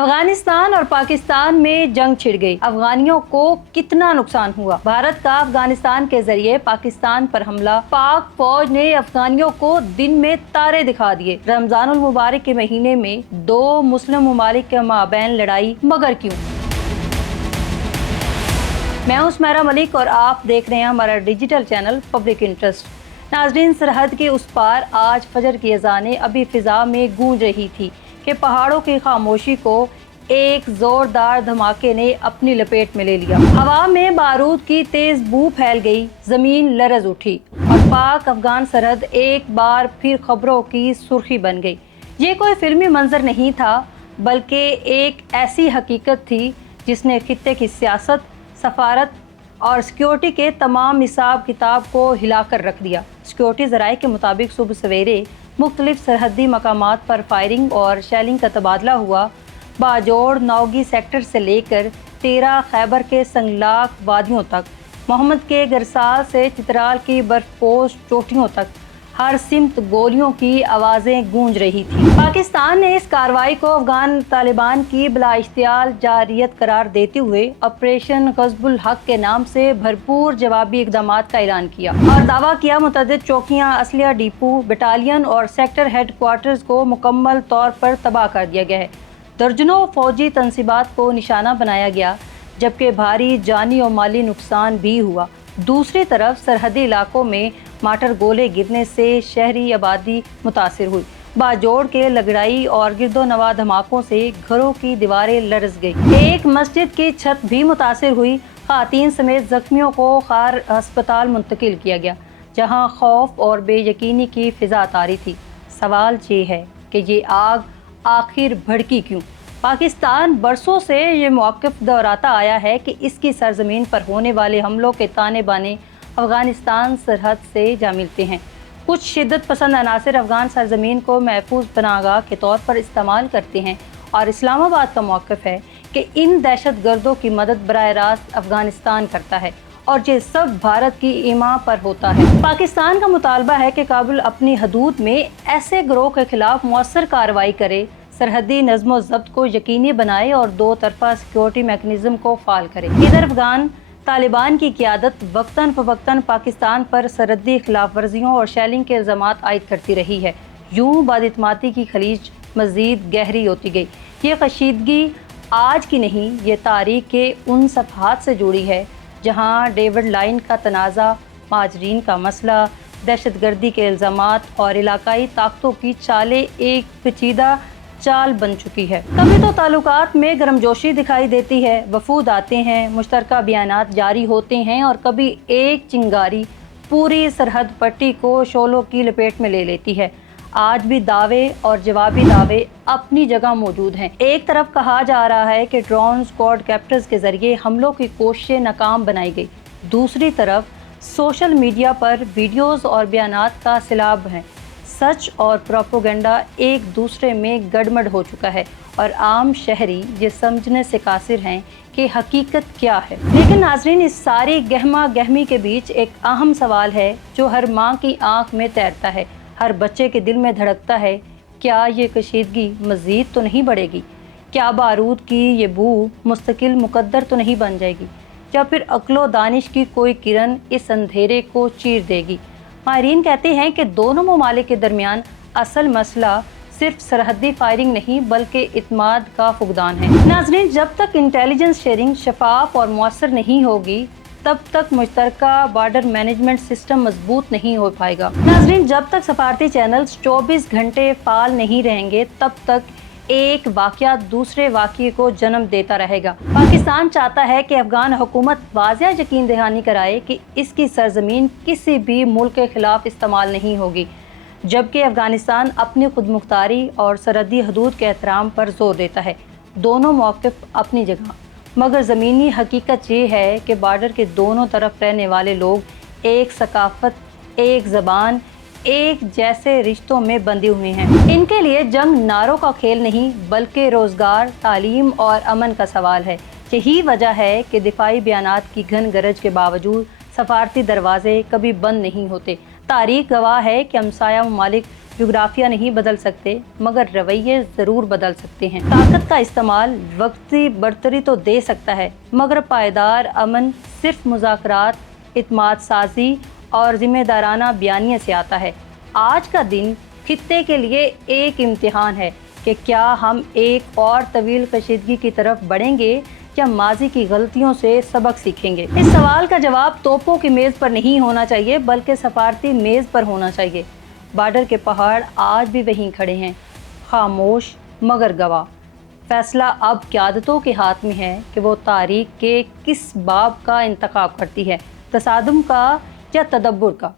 अफगानिस्तान और पाकिस्तान में जंग छिड़ गई। अफगानियों को कितना नुकसान हुआ। भारत का अफगानिस्तान के जरिए पाकिस्तान पर हमला। पाक फौज ने अफगानियों को दिन में तारे दिखा दिए। रमजानुल मुबारक के महीने में दो मुस्लिम ममालिक के माबैन लड़ाई, मगर क्यों? मैं हूं सुमेरा मलिक और आप देख रहे हैं हमारा डिजिटल चैनल पब्लिक इंटरेस्ट। नाजरीन, सरहद के उस पार आज फजर की अजानें अभी फिजा में गूंज रही थी कि पहाड़ों की खामोशी को एक जोरदार धमाके ने अपनी लपेट में ले लिया। हवा में बारूद की तेज बू फैल गई, जमीन लरज उठी और पाक अफगान सरहद एक बार फिर खबरों की सुर्खी बन गई। ये कोई फिल्मी मंजर नहीं था, बल्कि एक ऐसी हकीकत थी जिसने खित्ते की सियासत, सफारत और सिक्योरिटी के तमाम हिसाब किताब को हिलाकर रख दिया। सिक्योरिटी ज़राए के मुताबिक सुबह सवेरे मुख्तलिफ सरहदी मकामात पर फायरिंग और शेलिंग का तबादला हुआ। बाजोड़ नौगी सेक्टर से लेकर 13 खैबर के संगलाक वादियों तक, मोहम्मद के गरसाल से चित्राल की बर्फपोश चोटियों तक हर सिमत गोलियों की आवाज़ें गूंज रही थी। पाकिस्तान ने इस कार्रवाई को अफगान तालिबान की बिला इख्तियार जारियत करार देते हुए ऑपरेशन गज़बुल हक के नाम से भरपूर जवाबी इक़दामात का ऐलान किया और दावा किया मुतअद्दिद चौकियां, असलिया डिपो, बटालियन और सेक्टर हेड क्वार्टर्स को मुकम्मल तौर पर तबाह कर दिया गया है। दर्जनों फौजी तनसीबात को निशाना बनाया गया, जबकि भारी जानी और माली नुकसान भी हुआ। दूसरी तरफ सरहदी इलाकों में माटर गोले गिरने से शहरी आबादी मुतासिर हुई। बाजोड़ के लगड़ाई और गिरदो नवा धमाकों से घरों की दीवारें लरज गई। एक मस्जिद की छत भी मुतासिर हुई। खातीन समेत जख्मियों को खार अस्पताल मुंतकिल किया गया, जहां खौफ और बेयकीनी की फिजा तारी थी। सवाल ये है कि ये आग आखिर भड़की क्यों? पाकिस्तान बरसों से ये मौक़िफ़ दोहराता आया है कि इसकी सरजमीन पर होने वाले हमलों के ताने बाने अफ़गानिस्तान सरहद से जा मिलते हैं। कुछ शिद्दत पसंद अनासर अफ़गान सरजमीन को महफूज पनाहगाह के तौर पर इस्तेमाल करते हैं और इस्लामाबाद का मौक़िफ़ है कि इन दहशत गर्दों की मदद बराह रास्त अफ़गानिस्तान करता है और ये सब भारत की ईमा पर होता है। पाकिस्तान का मुतालबा है कि काबुल अपनी हदूद में ऐसे गिरोह के खिलाफ मौसर कार्रवाई करे, सरहदी नज़्म व ज़ब्त को यकीनी बनाए और दो तरफा सिक्योरिटी मैकेनिज़्म को फ़ाल करे। इधर अफ़गान तालिबान की क़ियादत वक्तन फ़वक्तन पाकिस्तान पर सरहदी खिलाफ वर्जियों और शेलिंग के इल्ज़ामात आयद करती रही है। यूँ बदइत्मादी की खलीज मज़ीद गहरी होती गई। ये कशीदगी आज की नहीं, ये तारीख़ के उन सफ़हात से जुड़ी है जहाँ डेविड लाइन का तनाज़ा, महाजरीन का मसला, दहशत गर्दी के इल्ज़ामात और इलाकाई ताकतों की चालें एक पेचीदा चाल बन चुकी है। कभी तो ताल्लुकात में गर्मजोशी दिखाई देती है, वफूद आते हैं, मुश्तरका बयानात जारी होते हैं और कभी एक चिंगारी पूरी सरहद पट्टी को शोलों की लपेट में ले लेती है। आज भी दावे और जवाबी दावे अपनी जगह मौजूद हैं। एक तरफ कहा जा रहा है कि ड्रोन स्क्वाड कैप्टर्स के जरिए हमलों की कोशिशें नाकाम बनाई गई, दूसरी तरफ सोशल मीडिया पर वीडियोस और बयानात का सिलाब है। सच और प्रोपेगेंडा एक दूसरे में गड़मड़ हो चुका है और आम शहरी ये समझने से कासिर हैं कि हकीकत क्या है। लेकिन नाजरीन, इस सारी गहमा गहमी के बीच एक अहम सवाल है जो हर माँ की आंख में तैरता है, हर बच्चे के दिल में धड़कता है। क्या ये कशीदगी मज़ीद तो नहीं बढ़ेगी? क्या बारूद की ये बू मुस्तकिल मुकद्दर तो नहीं बन जाएगी, या फिर अक्लो दानिश की कोई किरण इस अंधेरे को चीर देगी? माहिरीन कहते हैं कि दोनों ममालिक के दरमियान असल मसला सिर्फ सरहदी फायरिंग नहीं, बल्कि इत्माद का फुकदान है। नाज़रीन, जब तक इंटेलिजेंस शेयरिंग शफाफ और मौसर नहीं होगी, तब तक मुश्तरका बॉर्डर मैनेजमेंट सिस्टम मजबूत नहीं हो पाएगा। नाज़रीन, जब तक सफारती चैनल्स 24 घंटे फाल नहीं रहेंगे, तब तक एक वाक़या दूसरे वाक़ये को जन्म देता रहेगा। पाकिस्तान चाहता है कि अफगान हुकूमत वाज़ेह यकीन दहानी कराए कि इसकी सरजमीन किसी भी मुल्क के खिलाफ इस्तेमाल नहीं होगी, जबकि अफगानिस्तान अपनी खुदमुख्तारी और सरहदी हदूद के एहतराम पर जोर देता है। दोनों मौक़िफ़ अपनी जगह, मगर ज़मीनी हकीकत ये है कि बॉर्डर के दोनों तरफ रहने वाले लोग एक सकाफ़त, एक ज़बान, एक जैसे रिश्तों में बंधे हुए हैं। इनके लिए जंग नारों का खेल नहीं, बल्कि रोज़गार, तालीम और अमन का सवाल है। यही वजह है कि दिफाई बयानात की घन गरज के बावजूद सफारती दरवाजे कभी बंद नहीं होते। तारीख गवाह है कि हमसाया ममालिक جغرافیہ نہیں بدل سکتے مگر رویے ضرور بدل سکتے ہیں۔ طاقت کا استعمال وقتی برتری تو دے سکتا ہے مگر پائیدار امن صرف مذاکرات، اعتماد سازی اور ذمہ دارانہ بیانیے سے آتا ہے۔ آج کا دن خطے کے لیے ایک امتحان ہے کہ کیا ہم ایک اور طویل کشیدگی کی طرف بڑھیں گے یا ماضی کی غلطیوں سے سبق سیکھیں گے۔ اس سوال کا جواب توپوں کی میز پر نہیں ہونا چاہیے بلکہ سفارتی میز پر ہونا چاہیے۔ بارڈر کے پہاڑ آج بھی وہیں کھڑے ہیں، خاموش مگر گواہ۔ فیصلہ اب قیادتوں کے ہاتھ میں ہے کہ وہ تاریخ کے کس باب کا انتخاب کرتی ہے، تصادم کا یا تدبر کا۔